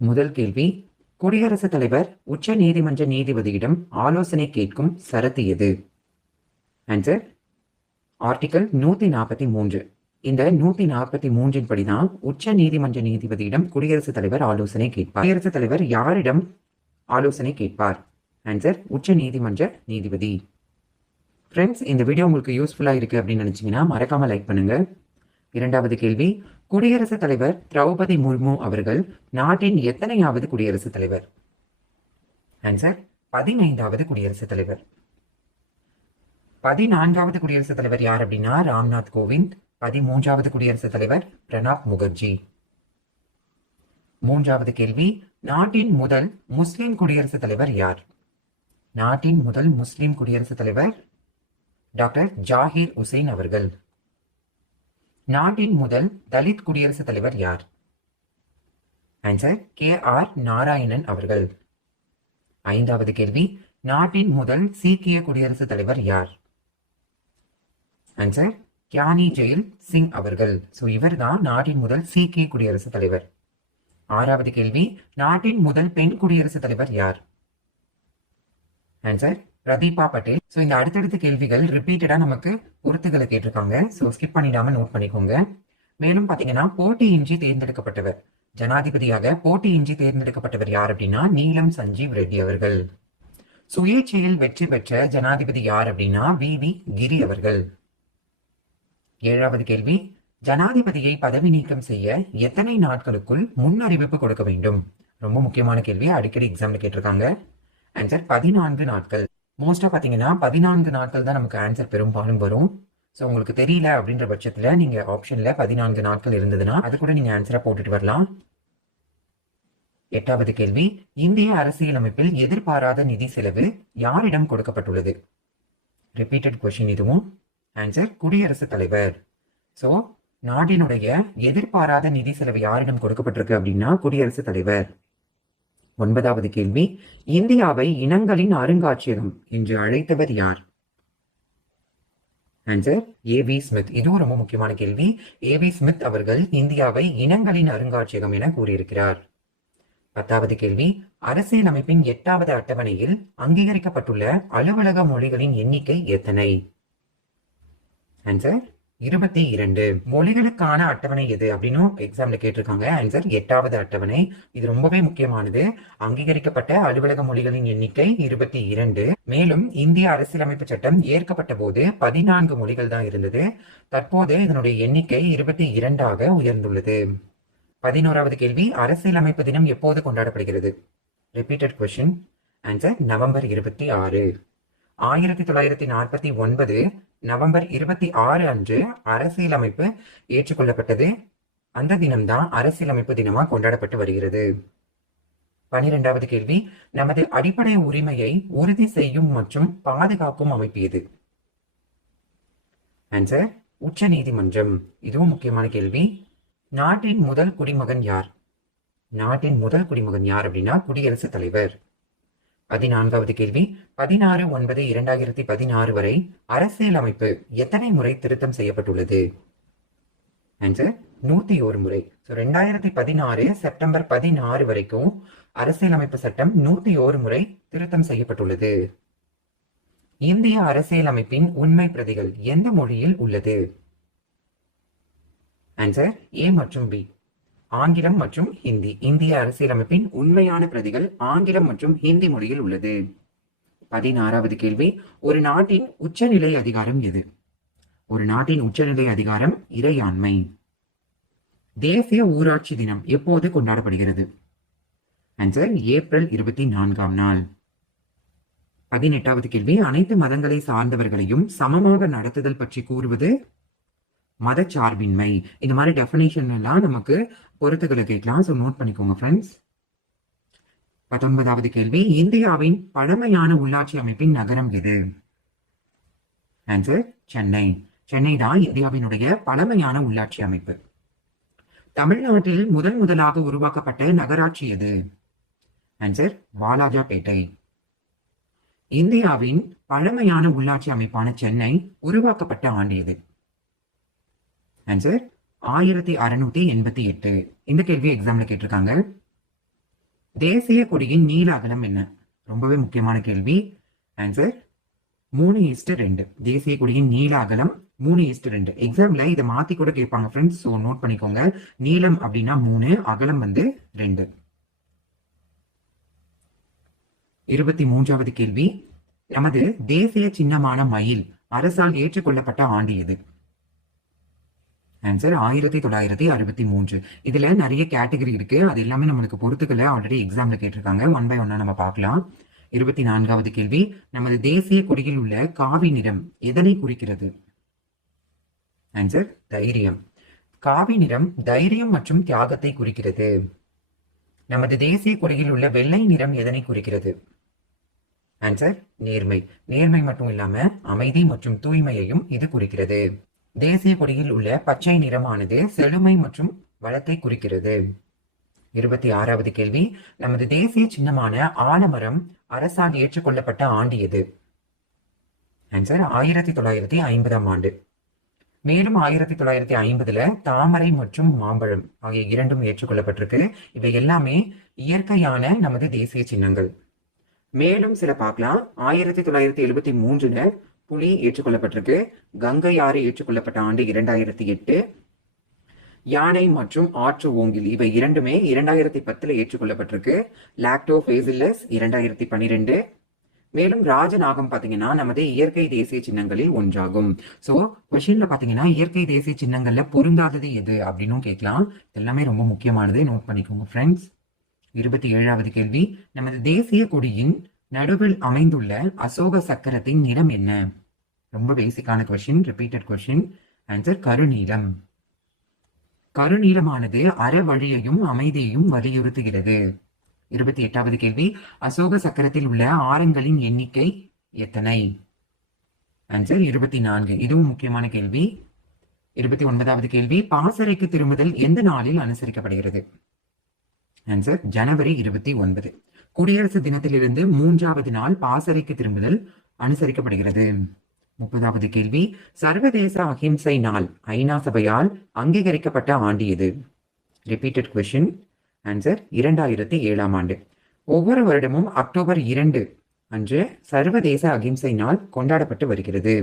முதல் கேள்வி, குடியரசுத் தலைவர் உச்ச நீதிமன்ற நீதிபதியிடம் ஆலோசனை கேட்கும் சரத்து எது? Answer article 143. இந்த 143 படிதான் உச்ச நீதிமன்ற நீதிபதியிடம் குடியரசுத் தலைவர் ஆலோசனை கேட்பார். குடியரசுத் தலைவர் யாரிடம் ஆலோசனை கேட்பார்? ஆன்சர் உச்ச நீதிமன்ற நீதிபதி. ஃப்ரெண்ட்ஸ், இந்த வீடியோ உங்களுக்கு யூஸ்ஃபுல்லாக இருக்குது அப்படின்னு நினச்சிங்கன்னா மறக்காமல் லைக் பண்ணுங்கள். இரண்டாவது கேள்வி, குடியரசுத் தலைவர் திரௌபதி முர்மு அவர்கள் நாட்டின் எத்தனையாவது குடியரசுத் தலைவர்? ஆன்சர் 15வது குடியரசுத் தலைவர். 14வது குடியரசுத் தலைவர் யார் அப்படின்னா ராம்நாத் கோவிந்த். 13வது குடியரசுத் தலைவர் பிரணாப் முகர்ஜி. மூன்றாவது கேள்வி, நாட்டின் முதல் முஸ்லிம் குடியரசுத் தலைவர் யார்? நாட்டின் முதல் முஸ்லிம் குடியரசுத் தலைவர் டாக்டர் ஜாகிர் உசேன் அவர்கள். நாட்டின் முதல் தலித் குடியரசுத் தலைவர் யார்? ஆன்சர் KR நாராயணன் அவர்கள். ஐந்தாவது கேள்வி, நாட்டின் முதல் சீக்கிய குடியரசுத் தலைவர் யார்? ஆன்சர் கியானி ஜெயில் சிங் அவர்கள். ஸோ இவர் தான் நாட்டின் முதல் சீக்கிய குடியரசுத் தலைவர். ஆறாவது கேள்வி, நாட்டின் முதல் பெண் குடியரசுத் தலைவர் யார்? ஆன்சர் பிரதீபா பட்டேல். ஸோ இந்த அடுத்தடுத்த கேள்விகள் ரிப்பீட்டடா நமக்கு பொறுத்துகளை கேட்டிருக்காங்க. ஸோ ஸ்கிப் பண்ணிடாம நோட் பண்ணிக்கோங்க. மேலும் பாத்தீங்கன்னா போட்டியின்றி தேர்ந்தெடுக்கப்பட்டவர், ஜனாதிபதியாக போட்டியின்றி தேர்ந்தெடுக்கப்பட்டவர் யார் அப்படின்னா நீலம் சஞ்சீவ் ரெட்டி அவர்கள். சுயேட்சையில் வெற்றி பெற்ற ஜனாதிபதி யார் அப்படின்னா VV கிரி அவர்கள். ஏழாவது கேள்வி, ஜனாதிபதியை பதவி நீக்கம் செய்ய எத்தனை நாட்களுக்குள் முன் அறிவிப்பு கொடுக்க வேண்டும்? ரொம்ப முக்கியமான கேள்வி, அடிக்கடி எக்ஸாம்ல கேட்டிருக்காங்க. ஆன்சர் 14 நாட்கள். மோஸ்டா பாத்தீங்கன்னா 14 நாட்கள் தான் நமக்கு ஆன்சர் பெரும்பாலும் வரும். ஸோ உங்களுக்கு தெரியல அப்படின்ற பட்சத்துல நீங்க ஆப்ஷன்ல 14 நாட்கள் இருந்ததுன்னா அது கூட நீங்க ஆன்சரா போட்டுட்டு வரலாம். எட்டாவது கேள்வி, இந்திய அரசியலமைப்பில் எதிர்பாராத நிதி செலவு யாரிடம் கொடுக்கப்பட்டுள்ளது? ரிப்பீட்டட் கொஸ்டின் இதுவும். ஆன்சர் குடியரசுத் தலைவர். ஸோ நாட்டினுடைய எதிர்பாராத நிதி செலவு யாரிடம் கொடுக்கப்பட்டிருக்கு அப்படின்னா குடியரசுத் தலைவர். ஒன்பதாவது கேள்வி, இந்தியாவை இனங்களின் அருங்காட்சியகம் என்று அழைத்தவர் யார்? Answer AV Smith. இதுவும் ரொம்ப முக்கியமான கேள்வி. AV ஸ்மித் அவர்கள் இந்தியாவை இனங்களின் அருங்காட்சியகம் என கூறியிருக்கிறார். 10வது கேள்வி, அரசியலமைப்பின் 8வது அட்டவணையில் அங்கீகரிக்கப்பட்டுள்ள அலுவலக மொழிகளின் எண்ணிக்கை எத்தனை? ஆன்சர் 22. மொழிகளுக்கான அட்டவணை எது அப்படின்னு எக்ஸாம்ல கேட்டிருக்காங்க. ஆன்சர் 8வது அட்டவணை. இது ரொம்பவே முக்கியமானது. அங்கீகரிக்கப்பட்ட அலுவலக மொழிகளின் எண்ணிக்கை 22. மேலும் இந்திய அரசியலமைப்பு சட்டம் ஏற்கப்பட்ட போது 14 மொழிகள் தான் இருந்தது. தற்போது இதனுடைய எண்ணிக்கை 22ஆக உயர்ந்துள்ளது. 11வது கேள்வி, அரசியலமைப்பு தினம் எப்போது கொண்டாடப்படுகிறது? Repeated question. Answer November 26. 1949 November 26 அன்று அரசியலமைப்பு ஏற்றுக்கொள்ளப்பட்டது. அந்த தினம்தான் அரசியலமைப்பு தினமா கொண்டாடப்பட்டு வருகிறது. 12வது கேள்வி, நமது அடிப்படை உரிமையை உறுதி செய்யும் மற்றும் பாதுகாக்கும் அமைப்பு எது? ஆன்சர் உச்ச நீதிமன்றம். இதுவும் முக்கியமான கேள்வி. நாட்டின் முதல் குடிமகன் யார்? நாட்டின் முதல் குடிமகன் யார் அப்படின்னா குடியரசுத் தலைவர். 14வது கேள்வி, 16/9/2016 வரை அரசியலமைப்பு எத்தனை முறை திருத்தம் செய்யப்பட்டுள்ளது? ஆன்சர் 101 முறை. 2016 செப்டம்பர் 16 வரைக்கும் அரசியலமைப்பு சட்டம் 101 முறை திருத்தம் செய்யப்பட்டுள்ளது. இந்திய அரசியலமைப்பின் உண்மை பிரதிகள் எந்த மொழியில் உள்ளது? ஆன்சர் A மற்றும் B. ஆங்கிலம் மற்றும் ஹிந்தி. இந்திய அரசியலமைப்பின் உண்மையான பிரதிகள் ஆங்கிலம் மற்றும் ஹிந்தி மொழியில் உள்ளது. 16வது கேள்வி, ஒரு நாட்டின் உச்சநிலை அதிகாரம் எது? ஒரு நாட்டின் உச்சநிலை அதிகாரம் இறையாண்மை. தேசிய ஊராட்சி தினம் எப்போது கொண்டாடப்படுகிறது? ஆன்சர் ஏப்ரல் 24ஆம் நாள். 18வது கேள்வி, அனைத்து மதங்களை சார்ந்தவர்களையும் சமமாக நடத்துதல் பற்றி கூறுவது மதச்சார்பின்மை. இந்த மாதிரி டெஃபினேஷன் எல்லாம் நமக்கு பொறுத்துகளை கேட்கலாம். ஸோ நோட் பண்ணிக்கோங்க ஃப்ரெண்ட்ஸ். 19வது கேள்வி, இந்தியாவின் பழமையான உள்ளாட்சி அமைப்பின் நகரம் எது? ஆன்சர் சென்னை. சென்னை தான் இந்தியாவினுடைய பழமையான உள்ளாட்சி அமைப்பு. தமிழ்நாட்டில் முதலாக உருவாக்கப்பட்ட நகராட்சி எது? ஆன்சர் வாலாஜாபேட்டை. இந்தியாவின் பழமையான உள்ளாட்சி அமைப்பான சென்னை உருவாக்கப்பட்ட ஆண்டு எது? ஆன்சர் 1688. இந்த கேள்வி எக்ஸாம்ல கேட்டிருக்காங்க. தேசிய கொடியின் நீள அகலம் என்ன? ரொம்பவே முக்கியமான கேள்வி. ஆன்சர் 3:2. தேசிய கொடியின் நீள அகலம் 3:2. எக்ஸாம்ல இதை மாத்தி கூட கேட்பாங்க ஃப்ரெண்ட்ஸ். ஸோ நோட் பண்ணிக்கோங்க. நீளம் அப்படின்னா 3, அகலம் 2. 23வது கேள்வி. நமது தேசிய சின்னமான மயில் அரசால் ஏற்றுக்கொள்ளப்பட்ட ஆண்டு எது? ஆன்சர் 1963. இதுல நிறைய கேட்டகரி இருக்கு. அது எல்லாமே நம்மளுக்கு பொறுத்துக்களை ஆல்ரெடி எக்ஸாம்ல கேட்டிருக்காங்க. 1 by 1 நம்ம பார்க்கலாம். 24வது கேள்வி. நமது தேசிய கொடியில் உள்ள காவி நிறம் எதனை குறிக்கிறது? ஆன்சர் தைரியம். காவி நிறம் தைரியம் மற்றும் தியாகத்தை குறிக்கிறது. நமது தேசிய கொடியில் உள்ள வெள்ளை நிறம் எதனை குறிக்கிறது? ஆன்சர் நேர்மை. நேர்மை மட்டும் இல்லாம அமைதி மற்றும் தூய்மையையும் இது குறிக்கிறது. தேசிய கொடியில் உள்ள பச்சை நிறமானது செழுமை மற்றும் வளத்தை குறிக்கிறது. 26வது கேள்வி. நமது தேசிய சின்னமான ஆலமரம் அரசால் ஏற்றுக்கொள்ளப்பட்ட ஆண்டு எது? ஆன்சர் 1950ஆம் ஆண்டு. மேலும் 1950ல தாமரை மற்றும் மாம்பழம் ஆகிய இரண்டும் ஏற்றுக்கொள்ளப்பட்டிருக்கு. இவை எல்லாமே இயற்கையான நமது தேசிய சின்னங்கள். மேலும் சில பார்க்கலாம். 1973ல புலி ஏற்றுக்கொள்ளப்பட்டிருக்கு. கங்கை ஆறு ஏற்றுக்கொள்ளப்பட்ட ஆண்டு 2008. யானை மற்றும் ஆற்று ஓங்கில் இவை இரண்டுமே 2010ல ஏற்றுக்கொள்ளப்பட்டிருக்கு. லாக்டோபேசில்லஸ் 2012. மேலும் ராஜநாகம் பாத்தீங்கன்னா நமது இயற்கை தேசிய சின்னங்களில் ஒன்றாகும். சோ கொஸ்டின்ல பாத்தீங்கன்னா இயற்கை தேசிய சின்னங்கள்ல பொருந்தாதது எது அப்படின்னு கேட்கலாம். எல்லாமே ரொம்ப முக்கியமானது, நோட் பண்ணிக்கோங்க ஃப்ரெண்ட்ஸ். 27வது கேள்வி. நமது தேசிய கொடியின் நடுவில் அமைந்துள்ள அசோக சக்கரத்தின் நிறம் என்ன? ரொம்ப பேசிக்கான கொஸ்டின், ரிப்பீட்டட் கொஸ்டின். ஆன்சர் கருநீலம். கருநீலமானது அறவழியையும் அமைதியையும் வலியுறுத்துகிறது. 28வது கேள்வி. அசோக சக்கரத்தில் உள்ள ஆரங்களின் எண்ணிக்கை எத்தனை? ஆன்சர் 24. இதுவும் முக்கியமான கேள்வி. 29வது கேள்வி. பாசறைக்கு திரும்புதல் எந்த நாளில் அனுசரிக்கப்படுகிறது? ஆன்சர் ஜனவரி 29. குடியரசு தினத்திலிருந்து 3வது நாள் பாசறைக்கு திரும்புதல் அனுசரிக்கப்படுகிறது. 30வது கேள்வி. சர்வதேச அஹிம்சை நாள் ஐநா சபையால் அங்கீகரிக்கப்பட்ட ஆண்டு எது? Repeated question. ஆன்சர் 2007ஆம் ஆண்டு. ஒவ்வொரு வருடமும் அக்டோபர் 2 அன்று சர்வதேச அகிம்சை நாள் கொண்டாடப்பட்டு வருகிறது.